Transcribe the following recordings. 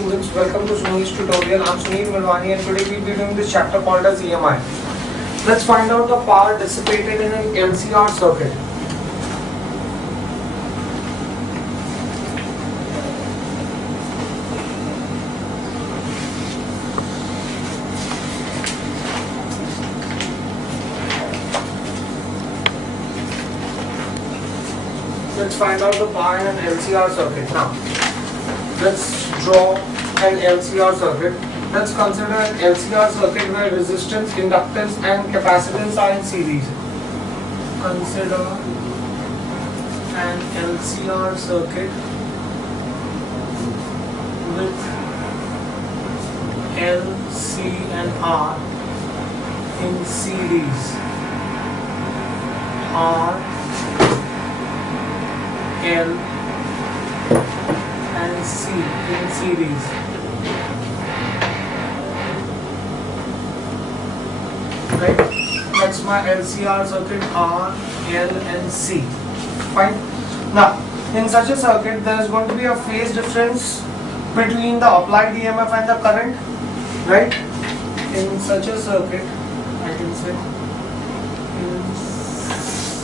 students, welcome to Sunil's tutorial. I'm Sunil Milwani and today we'll be doing this chapter called as EMI. Let's find out the power dissipated in an LCR circuit. Let's find out the power in an LCR circuit. Now, let's draw an LCR circuit. Let's consider an LCR circuit where resistance, inductance and capacitance are in series. Consider an LCR circuit with L, C and R in series. R, L and C in series. Right? That's my LCR circuit R, L and C. Fine. Now, in such a circuit, there is going to be a phase difference between the applied EMF and the current. Right? In such a circuit, I can say, in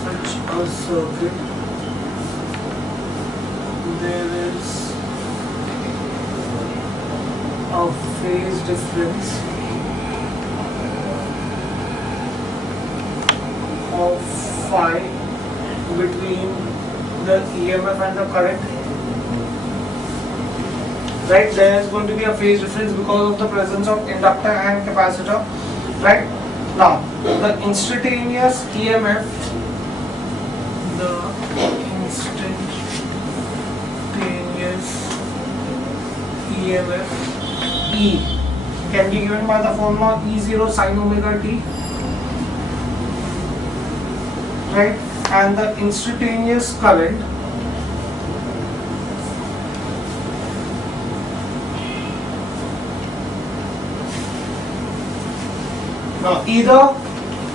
such a circuit, there is a phase difference of phi between the EMF and the current. Right, there is going to be a phase difference because of the presence of inductor and capacitor. Right, now the instantaneous EMF, EMF E can be given by the formula E0 sin omega t, right, and the instantaneous current now either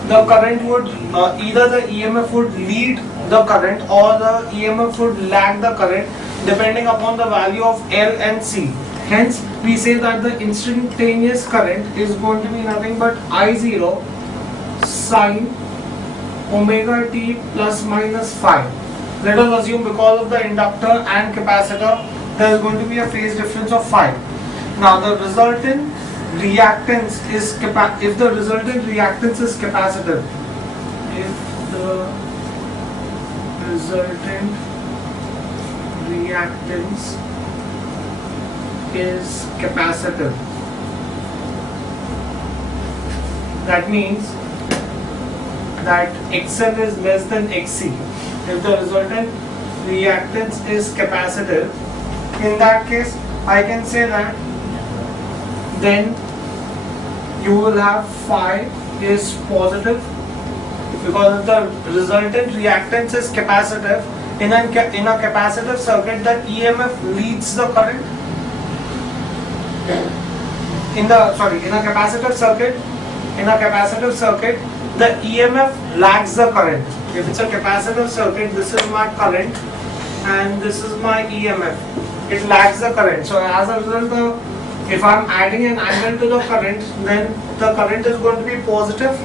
the EMF would lead the current or the EMF would lag the current depending upon the value of L and C. Hence, we say that the instantaneous current is going to be nothing but I0 sin omega t plus minus phi. Let us assume because of the inductor and capacitor, there is going to be a phase difference of phi. Now, the resultant reactance is capacitive. If the resultant reactance is capacitive, that means that XL is less than XC. If the resultant reactance is capacitive, in that case I can say that then you will have phi is positive, because if the resultant reactance is capacitive, in a capacitive circuit, the EMF leads the current. In a capacitive circuit, the EMF lags the current. If it's a capacitive circuit, this is my current and this is my EMF. It lags the current. So as a result, if I'm adding an angle to the current, then the current is going to be positive.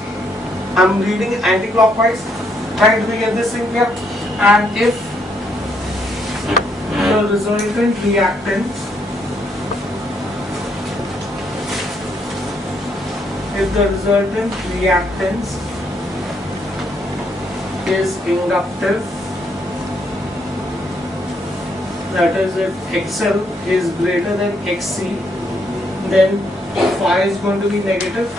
I'm reading anti-clockwise, trying to get this thing here. And if the resultant reactance is inductive, that is if XL is greater than XC, then phi is going to be negative,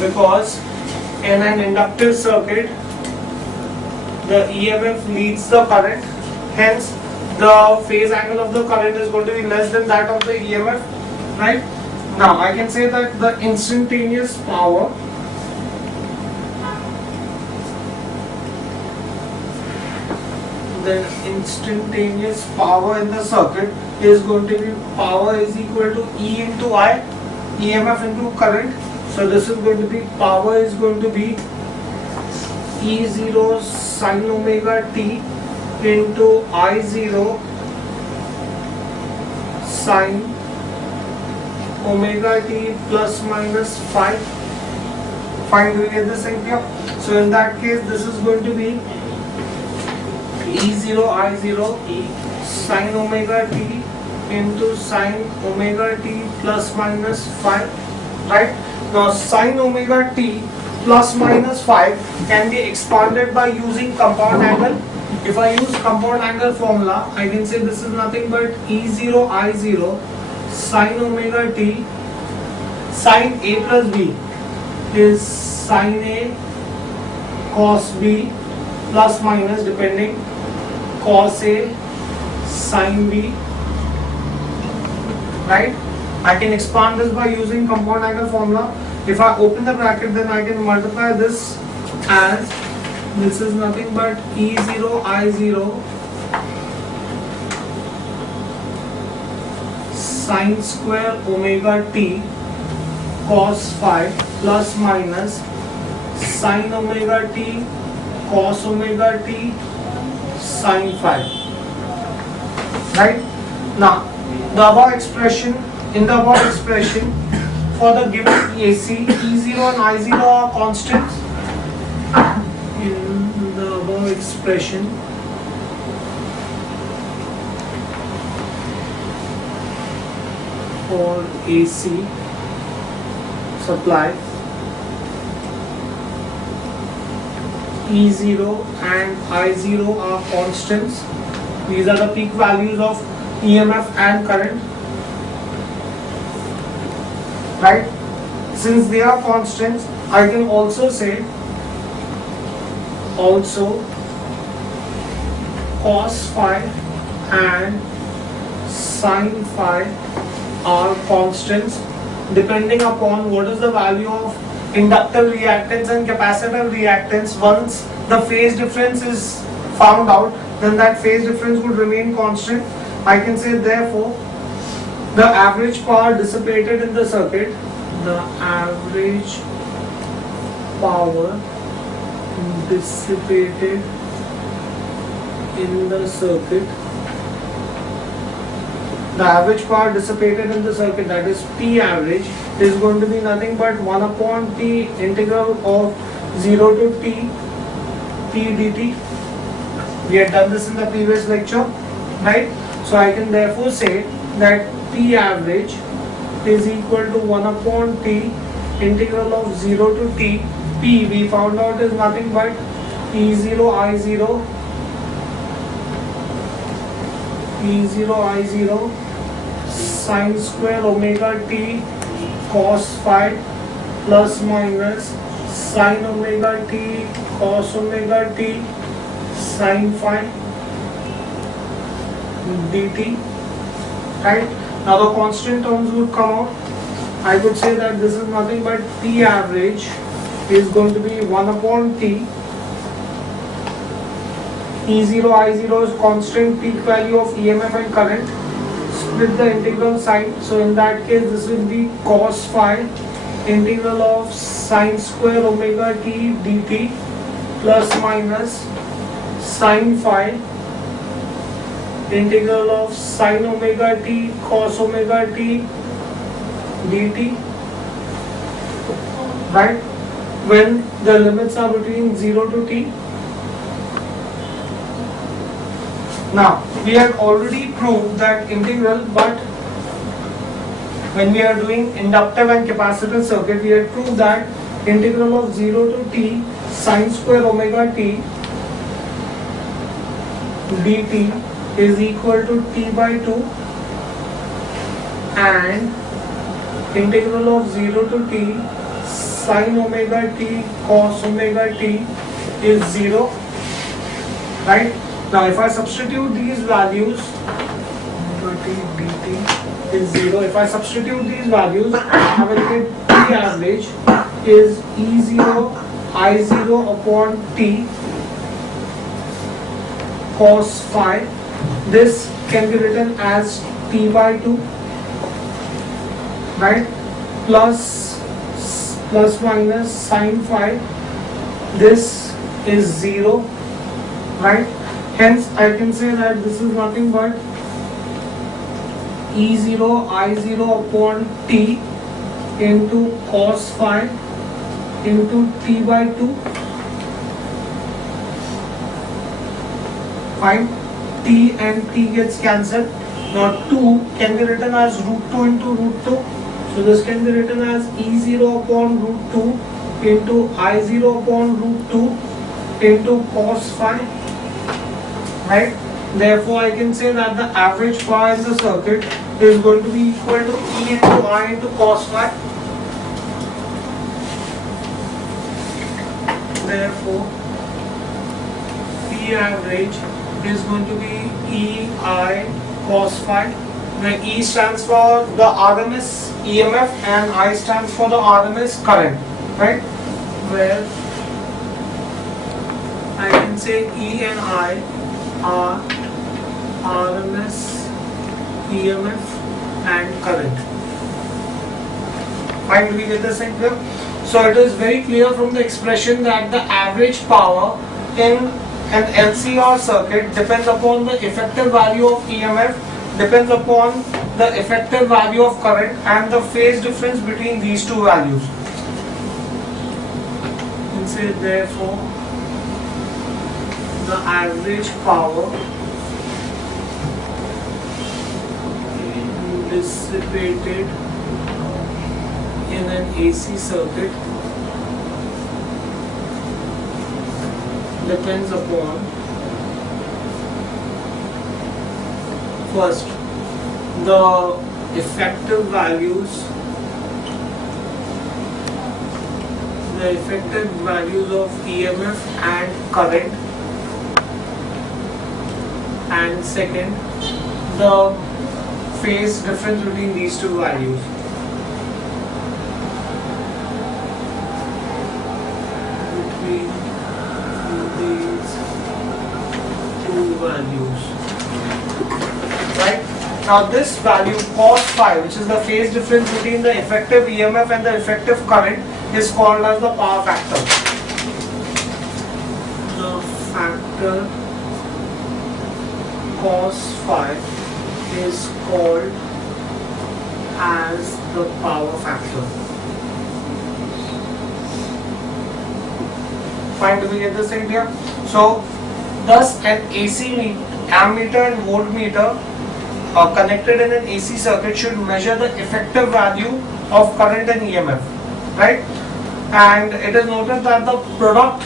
because in an inductive circuit the EMF leads the current, hence the phase angle of the current is going to be less than that of the EMF, right? Now I can say that the instantaneous power in the circuit is going to be power is equal to E into I, EMF into current. So this is going to be, power is going to be E0 sin omega t into I0 sine omega t plus minus 5. Fine, do we get this thing here? So in that case, this is going to be E0 I0 sine omega t into sine omega t plus minus 5, right? Now sine omega t plus minus 5 can be expanded by using compound angle. If I use compound angle formula, I can say this is nothing but E0 I0 sine omega t sine A plus B is sine A cos B plus minus depending cos A sine B, right? I can expand this by using compound angle formula. If I open the bracket, then I can multiply this as this is nothing but E0 I0 sine square omega t cos phi plus minus sine omega t cos omega t sine phi, right? Now the above expression, in the above expression for the given AC, E0 and I0 are constants. In the above expression for AC supply, E0 and I0 are constants. These are the peak values of EMF and current, right? Since they are constants, I can also say cos phi and sin phi are constants depending upon what is the value of inductive reactance and capacitive reactance. Once the phase difference is found out, then that phase difference would remain constant. I can say therefore the average power dissipated in the circuit, the average power dissipated in the circuit, the average power dissipated in the circuit, that is P average, is going to be nothing but 1 upon T integral of 0 to T P dt. We had done this in the previous lecture, right? So I can therefore say that P average is equal to 1 upon T integral of 0 to T. P we found out is nothing but E0 I0 sine square omega t cos phi plus minus sine omega t cos omega t sine phi dt, right? Now the constant terms would come out. I would say that this is nothing but P average is going to be 1 upon T. E0 I0 is constant peak value of EMF and current. Split the integral sign. So in that case, this will be cos phi integral of sine square omega t dt plus minus sine phi integral of sine omega t cos omega t dt, right? When the limits are between 0 to t. Now we had already proved that integral, but when we are doing inductive and capacitive circuit, we had proved that integral of 0 to t sine square omega t dt is equal to t by 2 and integral of 0 to t sine omega t cos omega t is 0, right? Now if I substitute these values, omega t dt is 0. If I substitute these values, I will get P average is E0 I0 upon t cos phi. This can be written as t by 2, right? Plus minus sine phi. This is 0, right? Hence I can say that this is nothing but E0 I0 upon T into cos phi into T by 2. Fine. T and T gets cancelled. Now 2 can be written as root 2 into root 2. So this can be written as E0 upon root 2 into I0 upon root 2 into cos phi. Right? Therefore, I can say that the average power in the circuit is going to be equal to E into I into cos phi. Therefore, P average is going to be E I cos phi, where E stands for the RMS EMF and I stands for the RMS current, right? Where I can say E and I are RMS EMF and current. Fine, do we get this thing clear? So it is very clear from the expression that the average power in an LCR circuit depends upon the effective value of EMF, depends upon the effective value of current and the phase difference between these two values. You can say therefore the average power dissipated in an AC circuit depends upon first the effective values of EMF and current, and second the phase difference between these two values. Between these two values. Right? Now this value cos phi, which is the phase difference between the effective EMF and the effective current, is called as the power factor. The factor cos phi is called as the power factor. Fine, do we get this idea? So, thus an AC ammeter and voltmeter connected in an AC circuit should measure the effective value of current and EMF, right? And it is noted that the product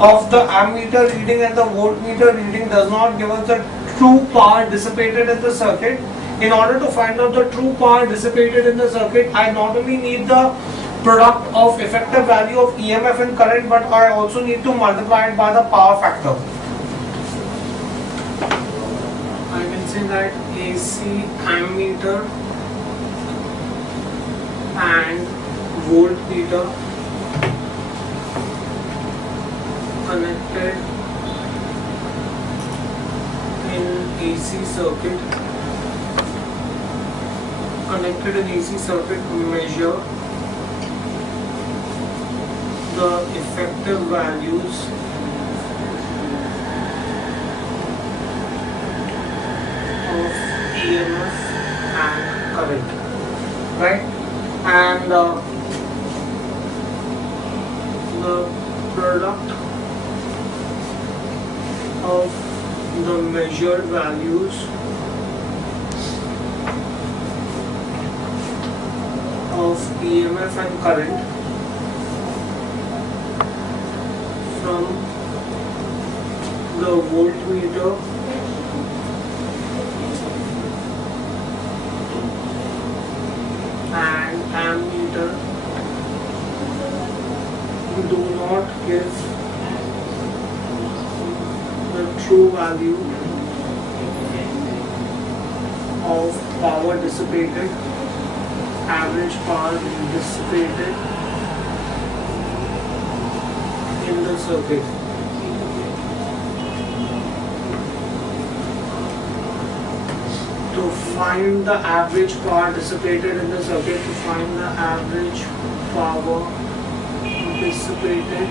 of the ammeter reading and the voltmeter reading does not give us the true power dissipated in the circuit. In order to find out the true power dissipated in the circuit, I not only need the product of effective value of EMF and current, but I also need to multiply it by the power factor. I can say that AC ammeter and voltmeter connected in AC circuit measure the effective values of EMF and current, right? And the product of the measured values of EMF and current from the voltmeter and ammeter do not give the true value of power dissipated, average power dissipated in the circuit. To find the average power dissipated in the circuit, to find the average power dissipated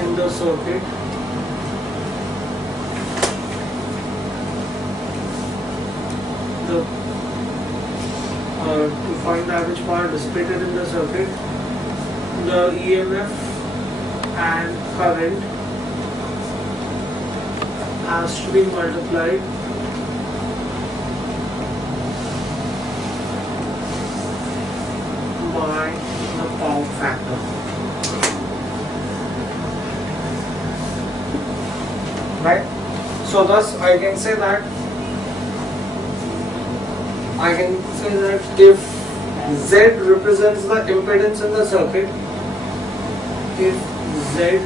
in the circuit, the to find the average power dissipated in the circuit, the EMF and current has to be multiplied by the power factor. Right? So thus I can say that if Z represents the impedance in the circuit, if Z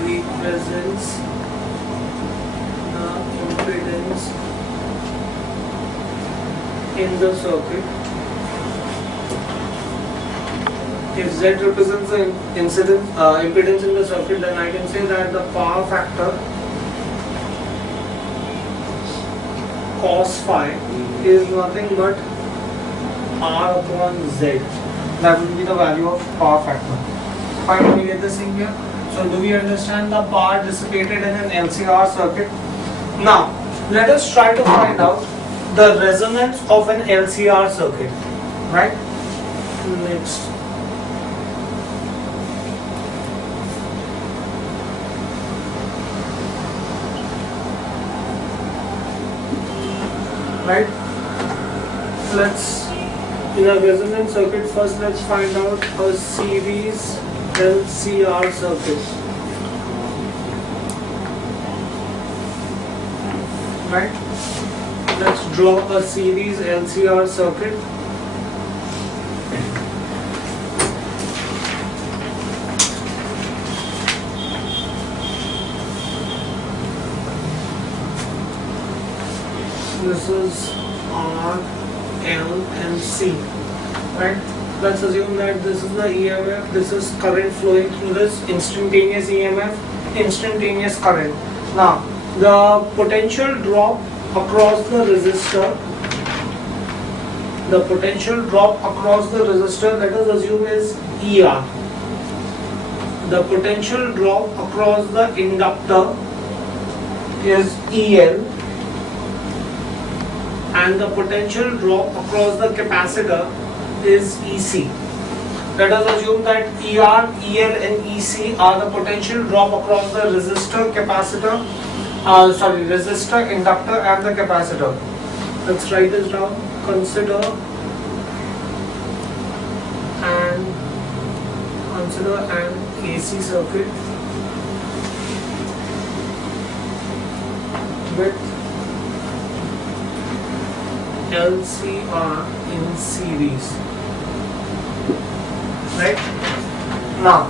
represents the impedance in the circuit, if Z represents the impedance in the circuit, then I can say that the power factor cos phi is nothing but R upon Z. That will be the value of power factor. Fine, can we get this thing here? So do we understand the power dissipated in an LCR circuit? Now, let us try to find out the resonance of an LCR circuit. Right? Next. Right? In a resonance circuit, first let's find out a series LCR circuit. Right? Let's draw a series LCR circuit. This is R, L and C, right? Let's assume that this is the EMF, this is current flowing through this, instantaneous EMF, instantaneous current. Now, the potential drop across the resistor, let us assume is ER. The potential drop across the inductor is EL. And the potential drop across the capacitor is EC. Let us assume that ER, EL and EC are the potential drop across the resistor, inductor and the capacitor. Let's write this down. Consider an AC circuit with LCR in series. Right? Now,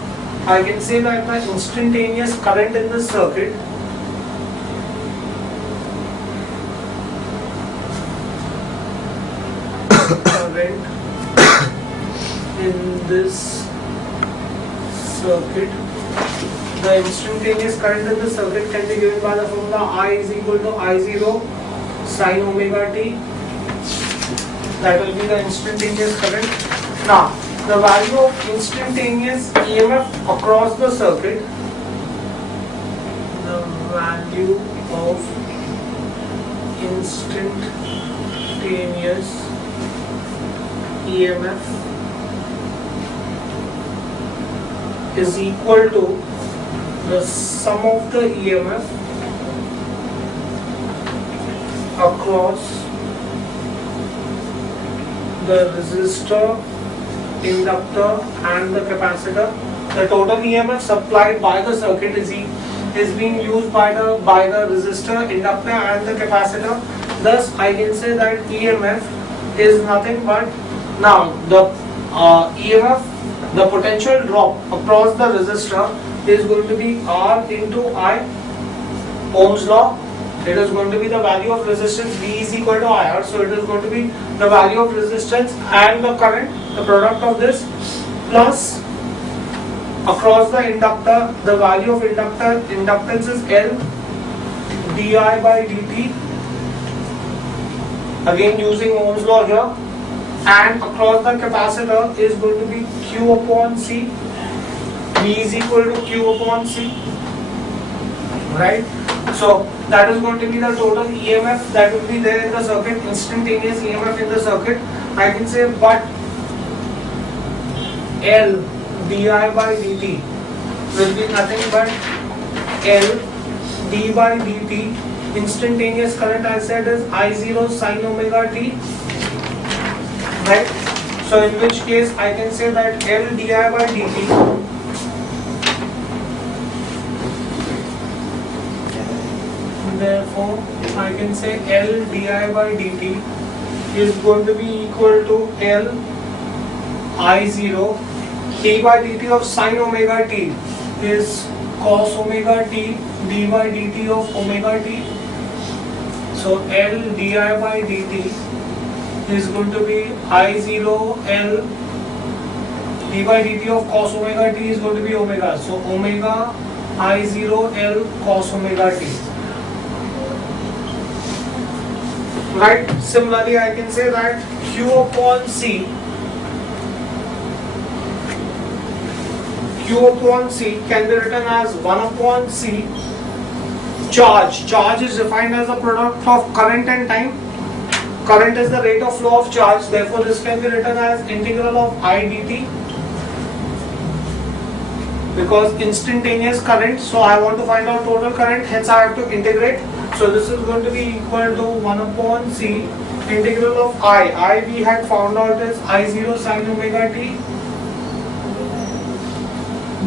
I can say that the instantaneous current in this circuit the instantaneous current in the circuit can be given by the formula I is equal to I0 sin omega t. That will be the instantaneous current. Now, the value of instantaneous EMF across the circuit, the value of instantaneous EMF is equal to the sum of the EMF across the resistor, inductor and the capacitor. The total EMF supplied by the circuit is being used by the resistor, inductor and the capacitor. Thus, I can say that EMF is nothing but, now the EMF, the potential drop across the resistor is going to be R into I, Ohm's law. It is going to be the value of resistance V is equal to IR. So it is going to be the value of resistance and the current, the product of this, plus across the inductor, the value of inductance is L di by dt, again using Ohm's law here, and across the capacitor is going to be Q upon C, V is equal to Q upon C, right? So that is going to be the total EMF that will be there in the circuit, instantaneous EMF in the circuit. I can say, but L di by dt will be nothing but L d by dt. Instantaneous current I said is I0 sin omega t, right? So in which case I can say that L di by dt therefore I can say L di by dt is going to be equal to L I0 d by dt of sin omega t is cos omega t d by dt of omega t. So L di by dt is going to be I0 L d by dt of cos omega t is going to be omega. So omega I0 L cos omega t. Right? Similarly, I can say that Q upon C can be written as 1 upon C charge. Charge is defined as a product of current and time. Current is the rate of flow of charge. Therefore, this can be written as integral of I dt. Because instantaneous current, so I want to find out total current, hence I have to integrate. So this is going to be equal to 1 upon C integral of I we had found out is I0 sin omega t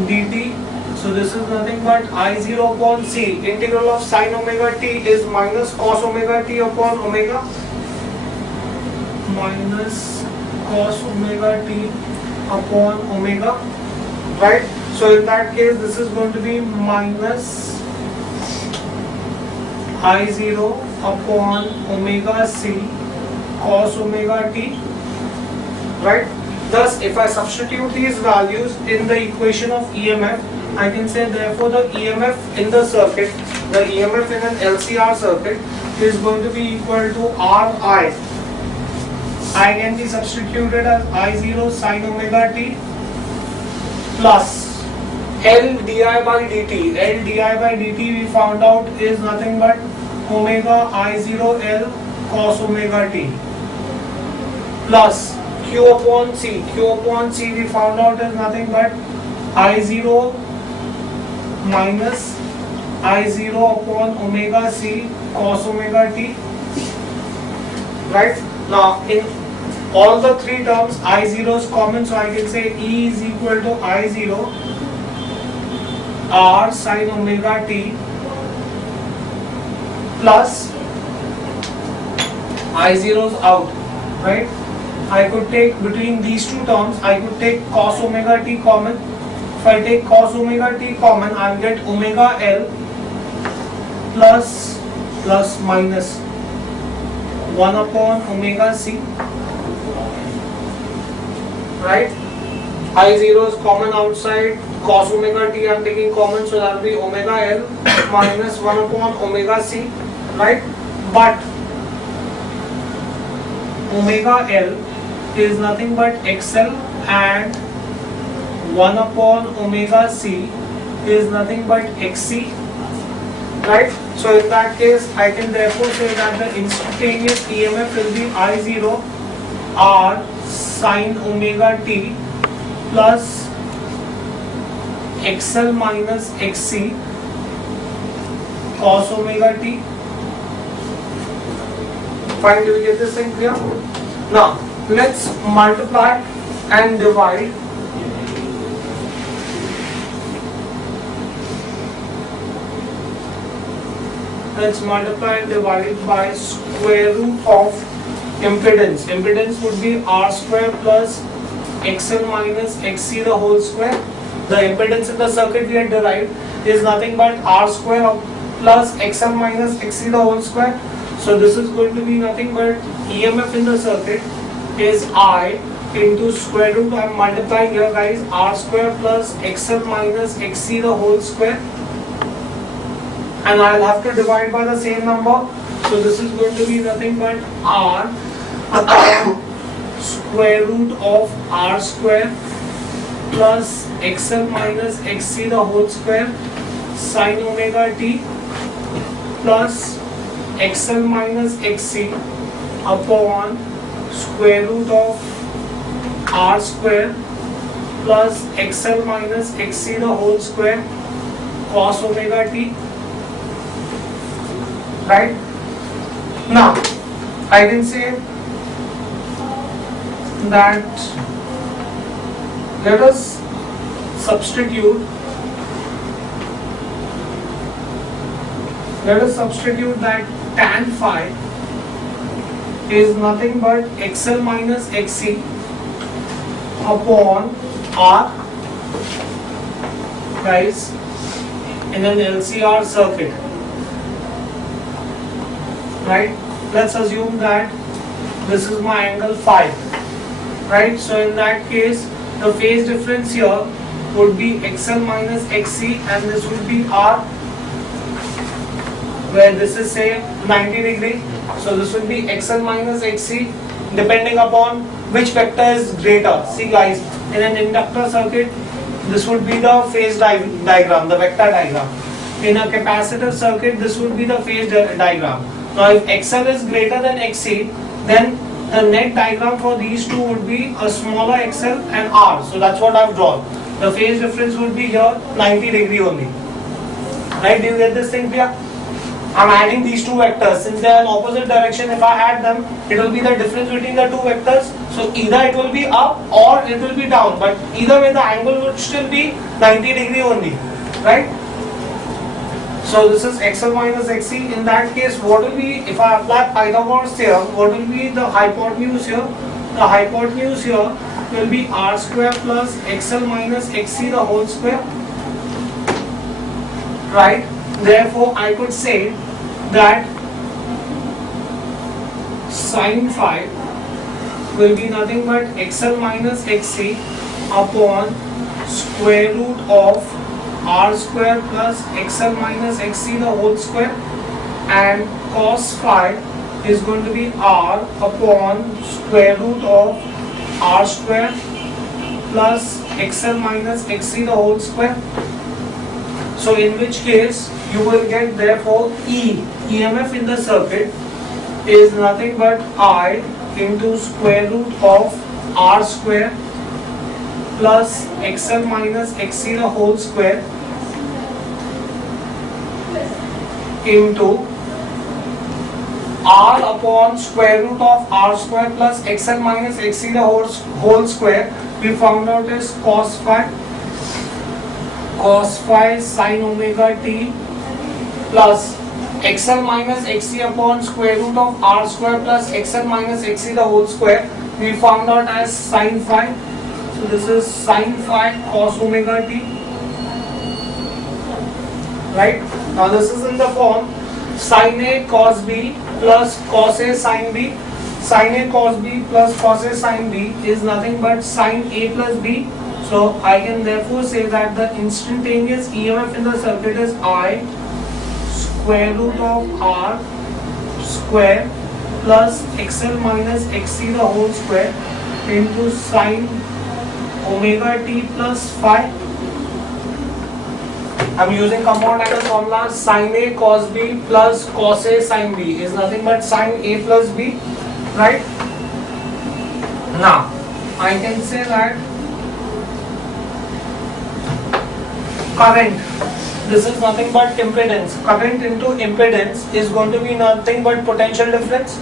dt. So this is nothing but I0 upon C integral of sin omega t is minus cos omega t upon omega, minus cos omega t upon omega, right? So in that case this is going to be minus I0 upon omega C cos omega t, right? Thus if I substitute these values in the equation of EMF, I can say therefore the EMF in the circuit, the EMF in an LCR circuit is going to be equal to Ri. I can be substituted as I0 sin omega t plus L di by dt. L di by dt we found out is nothing but omega I0 L cos omega t plus Q upon C. Q upon C we found out is nothing but I0 minus I0 upon omega C cos omega t, right? Now in all the three terms I0 is common, so I can say E is equal to I0 R sin omega t plus I0 is out, right? I could take between these two terms, I could take cos omega t common. If I take cos omega t common, I will get omega L plus minus 1 upon omega C, right? I0 is common outside, cos omega t I am taking common, so that will be omega L minus 1 upon omega C, right? But omega L is nothing but XL and 1 upon omega C is nothing but XC, right? So in that case I can therefore say that the instantaneous EMF will be I0 R sin omega t plus XL minus XC cos omega t. Fine, do we get this thing clear? Now let's multiply and divide by square root of impedance. Impedance would be R square plus XL minus XC the whole square. The impedance in the circuit we had derived is nothing but R square plus XL minus XC the whole square. So this is going to be nothing but EMF in the circuit is I into square root, I am multiplying here guys, R square plus XL minus XC the whole square, and I will have to divide by the same number. So this is going to be nothing but R upon square root of R square plus XL minus XC the whole square sin omega t plus XL minus XC upon square root of R square plus XL minus XC the whole square cos omega t. Right? Now I can say that let us substitute that tan phi is nothing but XL minus XC upon R, guys, in an LCR circuit. Right? Let's assume that this is my angle phi. Right? So in that case, the phase difference here would be XL minus XC and this would be R, where this is say 90 degree. So this will be XL minus XC depending upon which vector is greater. See guys, in an inductor circuit, this would be the phase diagram, the vector diagram. In a capacitor circuit, this would be the phase diagram. Now if XL is greater than XC, then the net diagram for these two would be a smaller XL and R. So that's what I've drawn. The phase difference would be here 90 degree only. Right? Do you get this thing here? I'm adding these two vectors. Since they are in opposite direction, if I add them, it will be the difference between the two vectors. So either it will be up or it will be down. But either way, the angle would still be 90 degree only. Right? So this is XL minus XC. In that case, what will be, if I apply Pythagoras theorem, what will be the hypotenuse here? The hypotenuse here will be R square plus XL minus XC the whole square. Right? Therefore, I could say that sin phi will be nothing but XL minus XC upon square root of R square plus XL minus XC the whole square, and cos phi is going to be R upon square root of R square plus XL minus XC the whole square. So in which case you will get therefore EMF in the circuit is nothing but I into square root of R square plus XL minus XC the whole square into R upon square root of R square plus XL minus XC the whole square. We found out is cos phi sin omega t plus XL minus XC upon square root of R square plus XL minus XC the whole square. We found out as sin phi. So this is sin phi cos omega t. Right? Now this is in the form sin A cos B plus cos A sin B. Sin A cos B plus cos A sin B is nothing but sin A plus B. So I can therefore say that the instantaneous EMF in the circuit is I square root of R square plus XL minus XC the whole square into sin omega t plus phi. I'm using compound angle formula. Sin A cos B plus cos A sin B is nothing but sin A plus B. Right? Now I can say that current, this is nothing but impedance. Current into impedance is going to be nothing but potential difference.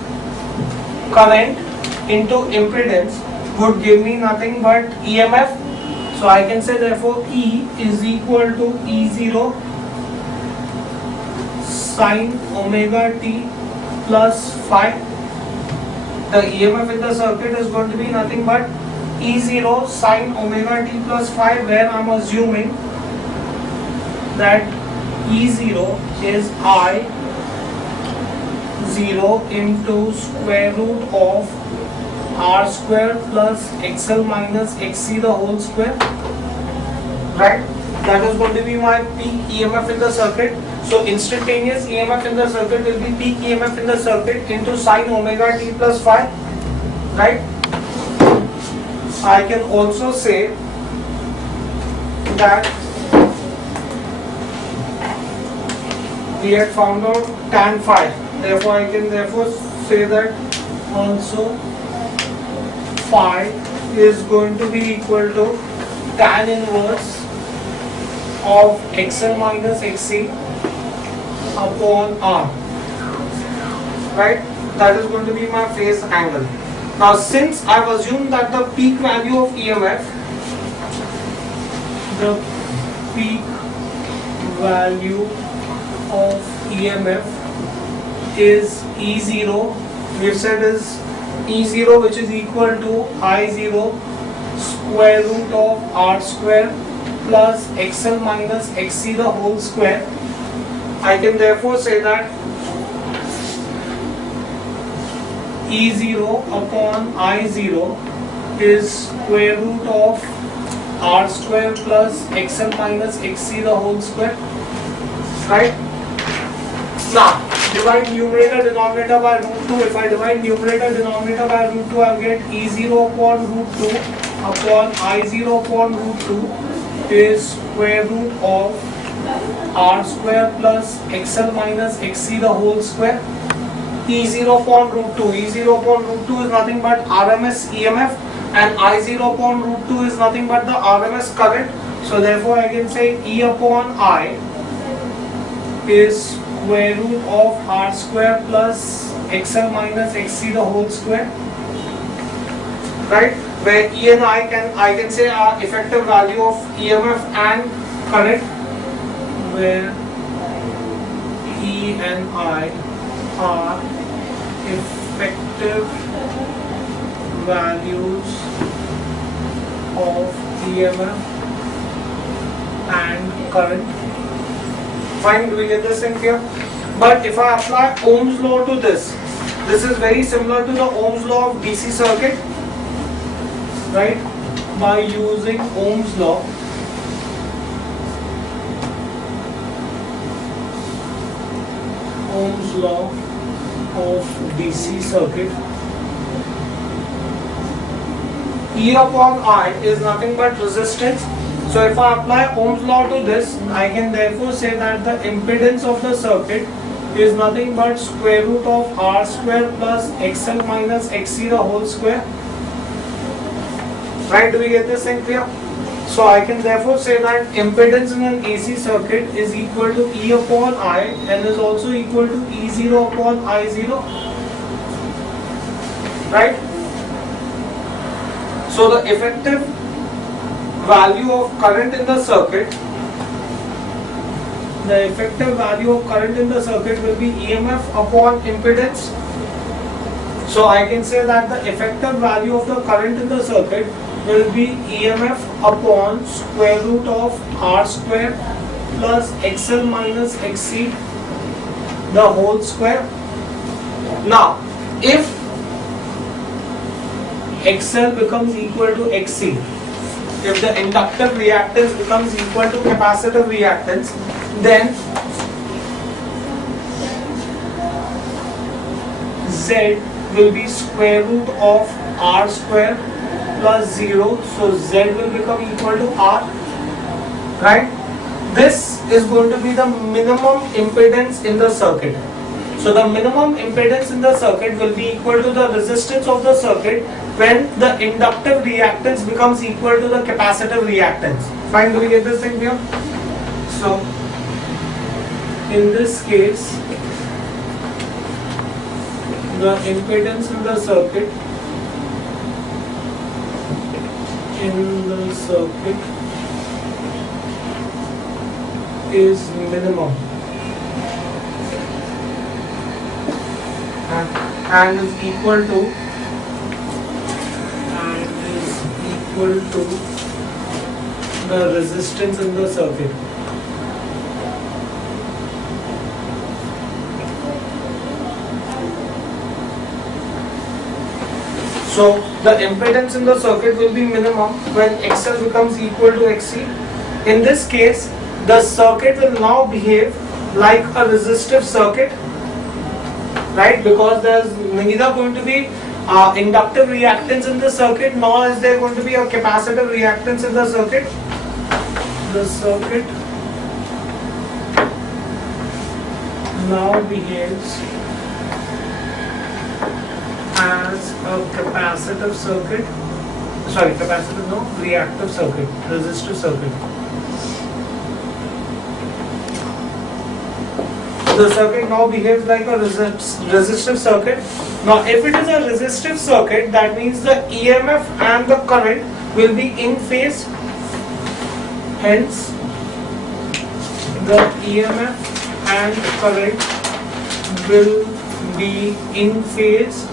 Current into impedance would give me nothing but EMF. So I can say therefore E is equal to E0 sin omega t plus phi. The EMF in the circuit is going to be nothing but E0 sin omega t plus phi, where I am assuming that E0 is I0 into square root of R square plus XL minus XC the whole square. Right? That is going to be my peak EMF in the circuit. So instantaneous EMF in the circuit will be peak EMF in the circuit into sin omega t plus phi. Right? I can also say that we had found out tan phi. Therefore, I can therefore say that also phi is going to be equal to tan inverse of XL minus XC upon R. Right? That is going to be my phase angle. Now, since I've assumed that the peak value of EMF, the peak value of EMF is E0, we've said is E0, which is equal to I0 square root of R square plus XL minus XC the whole square. I can therefore say that E0 upon I0 is square root of R square plus XL minus XC the whole square. Right? Now, divide numerator denominator by root 2. If I divide numerator denominator by root 2, I'll get E0 upon root 2 upon I0 upon root 2 is square root of R square plus XL minus XC the whole square. E0 upon root 2. E0 upon root 2 is nothing but RMS EMF, and I0 upon root 2 is nothing but the RMS current. So therefore I can say E upon I is square root of R square plus XL minus XC the whole square. Right? Where E and I can say are effective value of EMF and current, where E and I are effective values of EMF and current. Fine, do we get this in here? But if I apply Ohm's law to this is very similar to the Ohm's law of DC circuit, right? By using Ohm's law, of DC circuit, E upon I is nothing but resistance. So if I apply Ohm's law to this, I can therefore say that the impedance of the circuit is nothing but square root of R square plus XL minus XC the whole square. Right? Do we get this thing clear? So I can therefore say that impedance in an AC circuit is equal to E upon I and is also equal to E0 upon I0. Right? So the effective value of current in the circuit, will be EMF upon impedance. So I can say that the effective value of the current in the circuit will be EMF upon square root of R square plus XL minus XC the whole square. Now, if XL becomes equal to XC, if the inductive reactance becomes equal to capacitive reactance, then Z will be square root of R square plus 0. So Z will become equal to R. Right? This is going to be the minimum impedance in the circuit. So the minimum impedance in the circuit will be equal to the resistance of the circuit when the inductive reactance becomes equal to the capacitive reactance. Fine, do we get this thing here? So in this case, the impedance in the circuit is minimum and is equal to the resistance in the circuit. So the impedance in the circuit will be minimum when XL becomes equal to XC. In this case, the circuit will now behave like a resistive circuit, right? Because there's neither going to be inductive reactance in the circuit, nor is there going to be a capacitive reactance in the circuit. The circuit now behaves as a capacitive circuit, reactive circuit, resistive circuit. The circuit now behaves like a resistive circuit. Now if it is a resistive circuit, that means the EMF and the current will be in phase. Hence, the EMF and current will be in phase.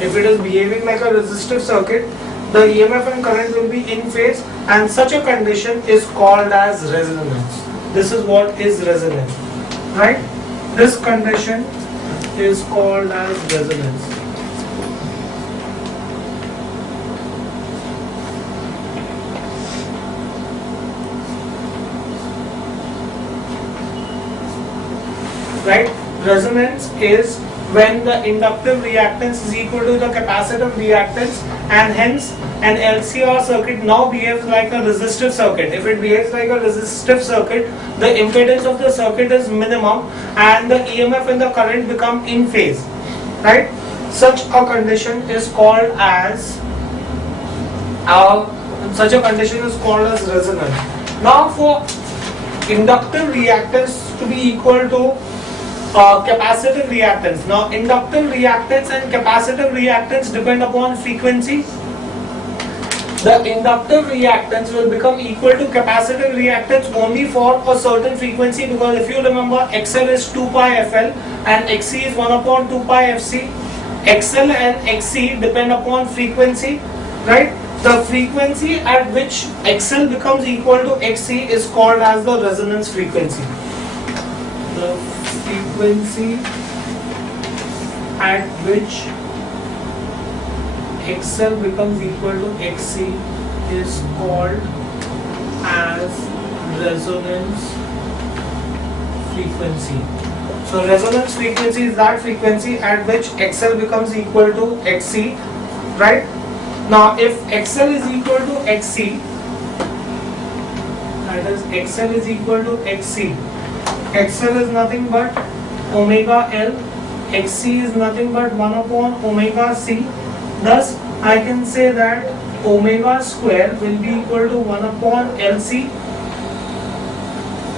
If it is behaving like a resistive circuit, the EMF and current will be in phase, and such a condition is called as resonance. This is what is resonance, right? This condition is called as resonance. Right? Resonance is when the inductive reactance is equal to the capacitive reactance, and hence an LCR circuit now behaves like a resistive circuit. If it behaves like a resistive circuit, the impedance of the circuit is minimum and the EMF and the current become in phase, right? Such a condition is called as resonance. Now for inductive reactance to be equal to capacitive reactance. Now inductive reactance and capacitive reactance depend upon frequency. The inductive reactance will become equal to capacitive reactance only for a certain frequency, because if you remember, XL is 2 pi FL and XC is 1 upon 2 pi FC. XL and XC depend upon frequency, right? The frequency at which XL becomes equal to XC is called as the resonance frequency. The frequency at which XL becomes equal to XC is called as resonance frequency. So resonance frequency is that frequency at which XL becomes equal to XC, right? Now if XL is equal to XC, that is XL is equal to XC, XL is nothing but omega L, XC is nothing but 1 upon omega C. Thus, I can say that omega square will be equal to 1 upon LC.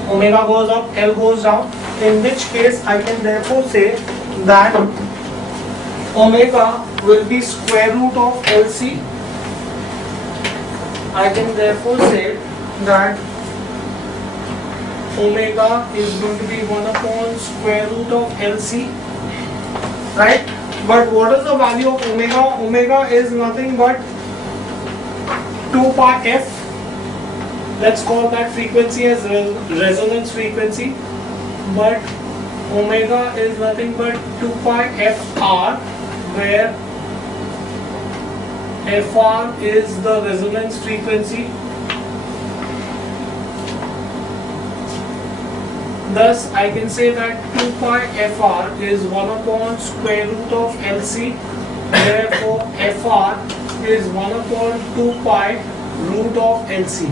Omega goes up, L goes down. In which case, I can therefore say that omega will be square root of LC. I can therefore say that omega is going to be 1 upon square root of LC, right? But what is the value of omega? Omega is nothing but 2 pi f. Let's call that frequency as resonance frequency. But omega is nothing but 2 pi fr, where fr is the resonance frequency. Thus, I can say that 2 pi fr is 1 upon square root of LC. Therefore, fr is 1 upon 2 pi root of LC.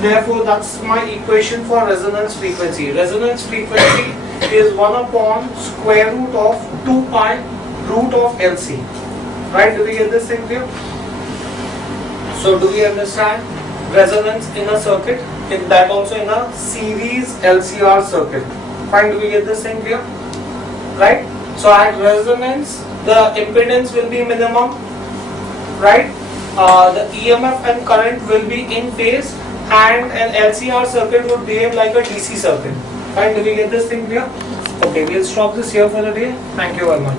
Therefore, that's my equation for resonance frequency. Resonance frequency is 1 upon square root of 2 pi root of LC. Right? Do we get this thing clear? So, do we understand resonance in a circuit? In that also in a series LCR circuit. Fine, do we get this thing clear? Right? So at resonance, the impedance will be minimum, right? The EMF and current will be in phase, and an LCR circuit would behave like a DC circuit. Fine, do we get this thing clear? Okay, we'll stop this here for the day. Thank you very much.